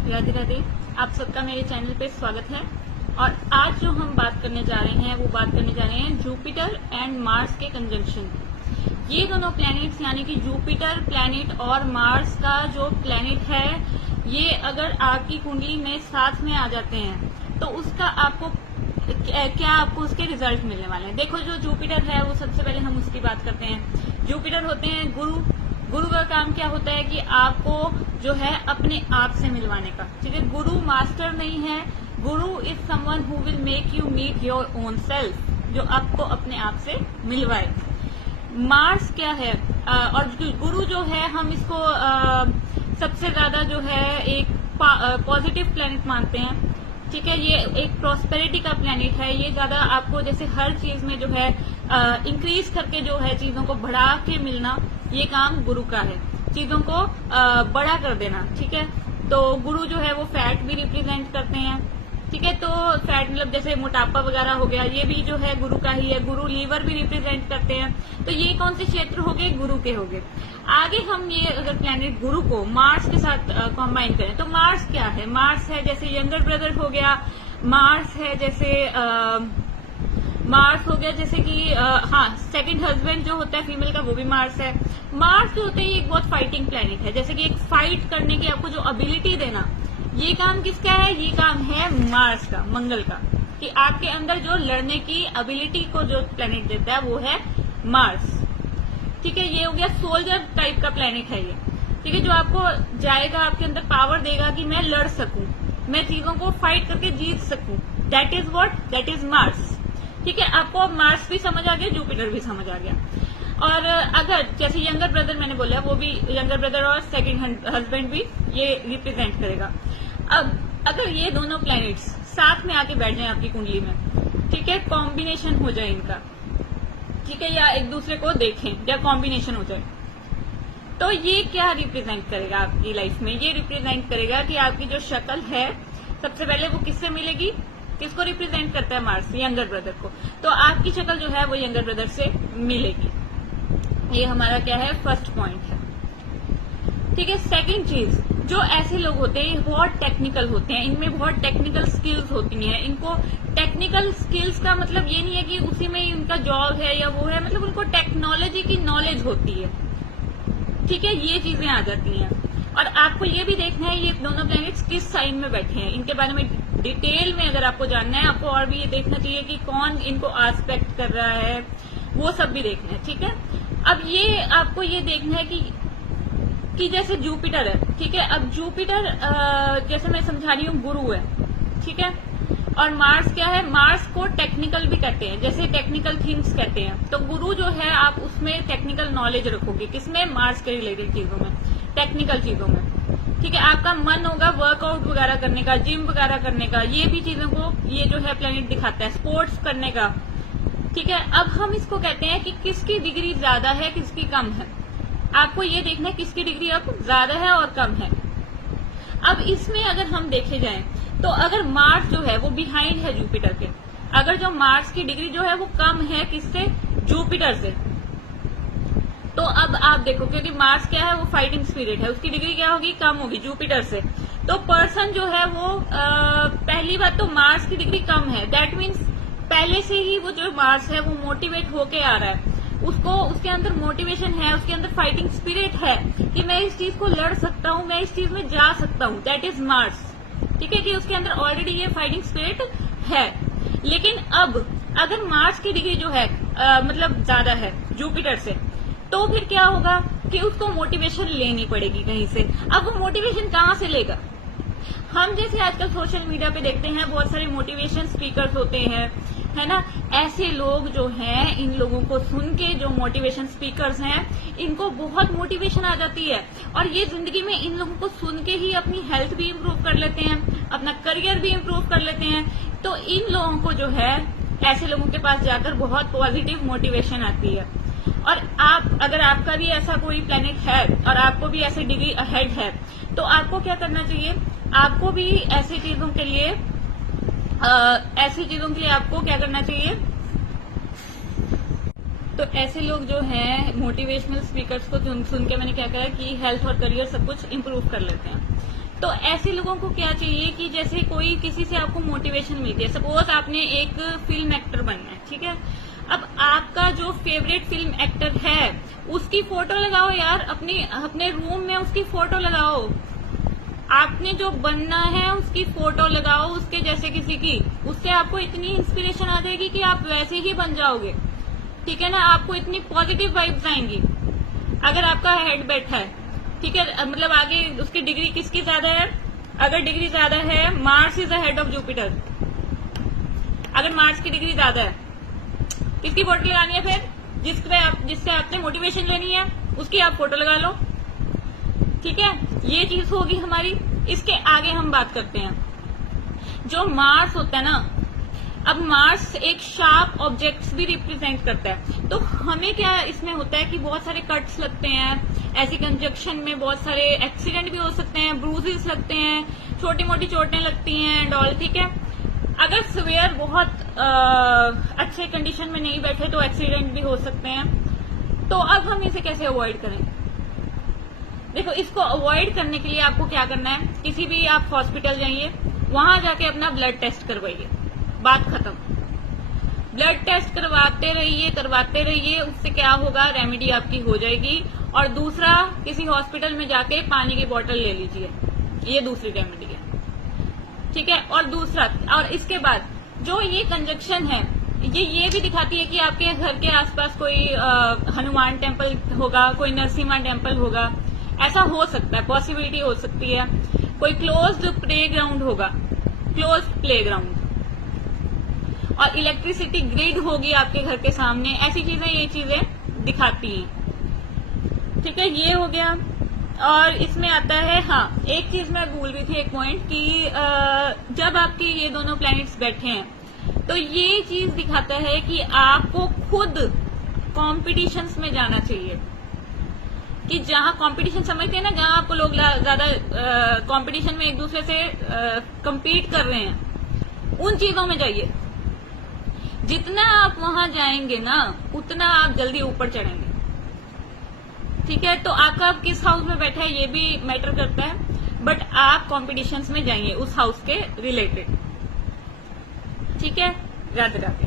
राधे राधे। आप सबका मेरे चैनल पे स्वागत है। और आज जो हम बात करने जा रहे हैं वो बात करने जा रहे हैं जुपिटर एंड मार्स के कंजंक्शन। ये दोनों प्लैनेट्स यानी कि जुपिटर प्लैनेट और मार्स का जो प्लैनेट है, ये अगर आपकी कुंडली में साथ में आ जाते हैं तो उसका आपको क्या आपको उसके रिजल्ट मिलने वाले हैं। देखो, जो जुपिटर है वो सबसे पहले हम उसकी बात करते हैं। जुपिटर होते हैं गुरु। गुरु का काम क्या होता है कि आपको जो है अपने आप से मिलवाने का। ठीक है, गुरु मास्टर नहीं है। Guru is someone who will make you meet your own self, जो आपको अपने आप से मिलवाए। मार्स क्या है और गुरु जो है हम इसको सबसे ज्यादा जो है एक पॉजिटिव प्लेनेट मानते हैं। ठीक है, ये एक प्रॉस्पेरिटी का प्लेनेट है। ये ज्यादा आपको जैसे हर चीज में जो है इंक्रीज करके जो है चीजों को बढ़ा के मिलना, ये काम गुरु का है, चीजों को बड़ा कर देना। ठीक है, तो गुरु जो है वो फैट भी रिप्रेजेंट करते हैं। ठीक है, तो फैट मतलब जैसे मोटापा वगैरह हो गया, ये भी जो है गुरु का ही है। गुरु लीवर भी रिप्रेजेंट करते हैं। तो ये कौन से क्षेत्र हो गए? गुरु के हो गए। आगे हम ये अगर प्लैनेट गुरु को मार्स के साथ कंबाइन करें तो मार्स क्या है? मार्स है जैसे यंगर ब्रदर हो गया। मार्स है जैसे मार्स हो गया जैसे कि सेकंड हस्बैंड जो होता है फीमेल का, वो भी मार्स है। मार्स जो होते हैं एक बहुत फाइटिंग प्लैनेट है। जैसे कि एक फाइट करने की आपको जो एबिलिटी देना, ये काम किसका है? ये काम है मार्स का, मंगल का, कि आपके अंदर जो लड़ने की एबिलिटी को जो प्लैनेट देता है वो है मार्स। ठीक है, ये हो गया सोल्जर टाइप का प्लैनेट है ये। ठीक है, जो आपको जाएगा, आपके अंदर पावर देगा कि मैं लड़ सकूं, मैं चीजों को फाइट करके जीत सकूं। That is what? That is Mars. ठीक है, आपको मार्स भी समझ आ गया, जुपिटर भी समझ आ गया। और अगर जैसे यंगर ब्रदर मैंने बोला, वो भी यंगर ब्रदर और सेकंड हस्बैंड भी ये रिप्रेजेंट करेगा। अब अगर ये दोनों प्लैनेट्स साथ में आके बैठ जाए आपकी कुंडली में, ठीक है, कॉम्बिनेशन हो जाए इनका, ठीक है, या एक दूसरे को देखें या कॉम्बिनेशन हो जाए, तो ये क्या रिप्रेजेंट करेगा आपकी लाइफ में? ये रिप्रेजेंट करेगा कि आपकी जो शक्ल है सबसे पहले वो किससे मिलेगी? किसको रिप्रेजेंट करता है? मार्स, यंगर ब्रदर को। तो आपकी शक्ल जो है वो यंगर ब्रदर से मिलेगी। ये हमारा क्या है? फर्स्ट पॉइंट है। ठीक है, सेकंड चीज, जो ऐसे लोग होते हैं बहुत टेक्निकल होते हैं, इनमें बहुत टेक्निकल स्किल्स होती हैं। इनको टेक्निकल स्किल्स का मतलब ये नहीं है कि उसी में ही उनका जॉब है या वो है, मतलब उनको टेक्नोलॉजी की नॉलेज होती है। ठीक है, ये चीजें आ जाती हैं। और आपको ये भी देखना है ये दोनों प्लैनेट्स किस साइन में बैठे हैं, इनके बारे में डिटेल में अगर आपको जानना है, आपको और भी ये देखना चाहिए कि कौन इनको आस्पेक्ट कर रहा है, वो सब भी देखना है। ठीक है, अब ये आपको ये देखना है कि जैसे जुपिटर है, ठीक है, अब जुपिटर जैसे मैं समझा रही हूँ गुरु है, ठीक है, और मार्स क्या है? मार्स को टेक्निकल भी कहते हैं, जैसे टेक्निकल थिंग्स कहते हैं। तो गुरु जो है आप उसमें टेक्निकल नॉलेज रखोगे, किसमें? मार्स के रिलेटेड चीजों में, टेक्निकल चीजों में। ठीक है, आपका मन होगा वर्कआउट वगैरह करने का, जिम वगैरह करने का, ये भी चीजों को ये जो है प्लैनेट दिखाता है, स्पोर्ट्स करने का। ठीक है, अब हम इसको कहते हैं कि किसकी डिग्री ज्यादा है, किसकी कम है। आपको ये देखना है किसकी डिग्री अब ज्यादा है और कम है। अब इसमें अगर हम देखे जाएं तो अगर मार्स जो है वो बिहाइंड है जुपिटर के, अगर जो मार्स की डिग्री जो है वो कम है किससे? जुपिटर से। तो अब आप देखो, क्योंकि मार्स क्या है? वो फाइटिंग स्पिरिट है, उसकी डिग्री क्या होगी? कम होगी जुपिटर से। तो पर्सन जो है वो पहली बात तो मार्स की डिग्री कम है, दैट मीन्स पहले से ही वो जो मार्स है वो मोटिवेट होके आ रहा है, उसको उसके अंदर मोटिवेशन है, उसके अंदर फाइटिंग स्पिरिट है कि मैं इस चीज को लड़ सकता हूँ, मैं इस चीज में जा सकता हूँ। That is Mars. ठीक है, कि उसके अंदर ऑलरेडी ये फाइटिंग स्पिरिट है। लेकिन अब अगर मार्स की डिग्री जो है मतलब ज्यादा है जुपिटर से, तो फिर क्या होगा कि उसको मोटिवेशन लेनी पड़ेगी कहीं से। अब वो मोटिवेशन कहाँ से लेगा? हम जैसे आजकल सोशल मीडिया पे देखते हैं बहुत सारे मोटिवेशन स्पीकर्स होते हैं, है ना। ऐसे लोग जो हैं, इन लोगों को सुन के जो मोटिवेशन स्पीकर्स हैं, इनको बहुत मोटिवेशन आ जाती है और ये जिंदगी में इन लोगों को सुन के ही अपनी हेल्थ भी इम्प्रूव कर लेते हैं, अपना करियर भी इम्प्रूव कर लेते हैं। तो इन लोगों को जो है, ऐसे लोगों के पास जाकर बहुत पॉजिटिव मोटिवेशन आती है। और आप अगर आपका भी ऐसा कोई प्लेनेट है और आपको भी ऐसी डिग्री अहेड है, तो आपको क्या करना चाहिए? आपको भी ऐसी चीजों के लिए आपको क्या करना चाहिए? तो ऐसे लोग जो हैं मोटिवेशनल स्पीकर्स को सुन के मैंने क्या कहा कि हेल्थ और करियर सब कुछ इम्प्रूव कर लेते हैं। तो ऐसे लोगों को क्या चाहिए कि जैसे कोई किसी से आपको मोटिवेशन मिलती है, सपोज आपने एक फिल्म एक्टर बनना है, ठीक है, अब आपका जो फेवरेट फिल्म एक्टर है उसकी फोटो लगाओ यार, अपने रूम में उसकी फोटो लगाओ, आपने जो बनना है उसकी फोटो लगाओ उसके जैसे किसी की, उससे आपको इतनी इंस्पिरेशन आ जाएगी कि आप वैसे ही बन जाओगे, ठीक है ना। आपको इतनी पॉजिटिव वाइब्स आएंगी। अगर आपका हेड बैठा है, ठीक है, मतलब आगे उसकी डिग्री किसकी ज्यादा है, अगर डिग्री ज्यादा है Mars is the head of Jupiter, अगर मार्स की डिग्री ज्यादा है किसकी फोटो लगानी है, फिर जिससे आपने मोटिवेशन लेनी है उसकी आप फोटो लगा लो, ठीक है। ये चीज होगी हमारी। इसके आगे हम बात करते हैं जो मार्स होता है ना, अब मार्स एक शार्प ऑब्जेक्ट्स भी रिप्रेजेंट करता है, तो हमें क्या इसमें होता है कि बहुत सारे कट्स लगते हैं, ऐसी कंजक्शन में बहुत सारे एक्सीडेंट भी हो सकते हैं, ब्रूजेस लगते हैं, छोटी मोटी चोटें लगती हैं एंड ऑल, ठीक है। अगर सवेयर बहुत अच्छे कंडीशन में नहीं बैठे तो एक्सीडेंट भी हो सकते हैं। तो अब हम इसे कैसे अवॉइड करें? देखो, इसको अवॉइड करने के लिए आपको क्या करना है, किसी भी आप हॉस्पिटल जाइए, वहां जाके अपना ब्लड टेस्ट करवाइए, बात खत्म। ब्लड टेस्ट करवाते रहिए, उससे क्या होगा, रेमेडी आपकी हो जाएगी। और दूसरा, किसी हॉस्पिटल में जाके पानी की बोतल ले लीजिए, ये दूसरी रेमेडी है, ठीक है। और इसके बाद जो ये कंजक्शन है, ये भी दिखाती है कि आपके घर के आसपास कोई हनुमान टेम्पल होगा, कोई नरसिम्हा टेम्पल होगा, ऐसा हो सकता है, पॉसिबिलिटी हो सकती है। कोई क्लोज्ड प्लेग्राउंड होगा, क्लोज्ड प्लेग्राउंड, और इलेक्ट्रिसिटी ग्रिड होगी आपके घर के सामने, ऐसी चीजें ये चीजें दिखाती हैं, ठीक है। ये हो गया। और इसमें आता है, हाँ, एक चीज मैं भूल रही थी, एक पॉइंट, कि जब आपके ये दोनों प्लैनेट्स बैठे हैं तो ये चीज दिखाता है कि आपको खुद कॉम्पिटिशन्स में जाना चाहिए, कि जहां कंपटीशन समझते हैं ना, जहां आपको लोग ज्यादा कंपटीशन में एक दूसरे से compete कर रहे हैं, उन चीजों में जाइए। जितना आप वहां जाएंगे ना, उतना आप जल्दी ऊपर चढ़ेंगे, ठीक है। तो आपका किस हाउस में बैठा है ये भी मैटर करता है, बट आप कॉम्पिटिशन्स में जाइए उस हाउस के रिलेटेड, ठीक है। राधे राधे।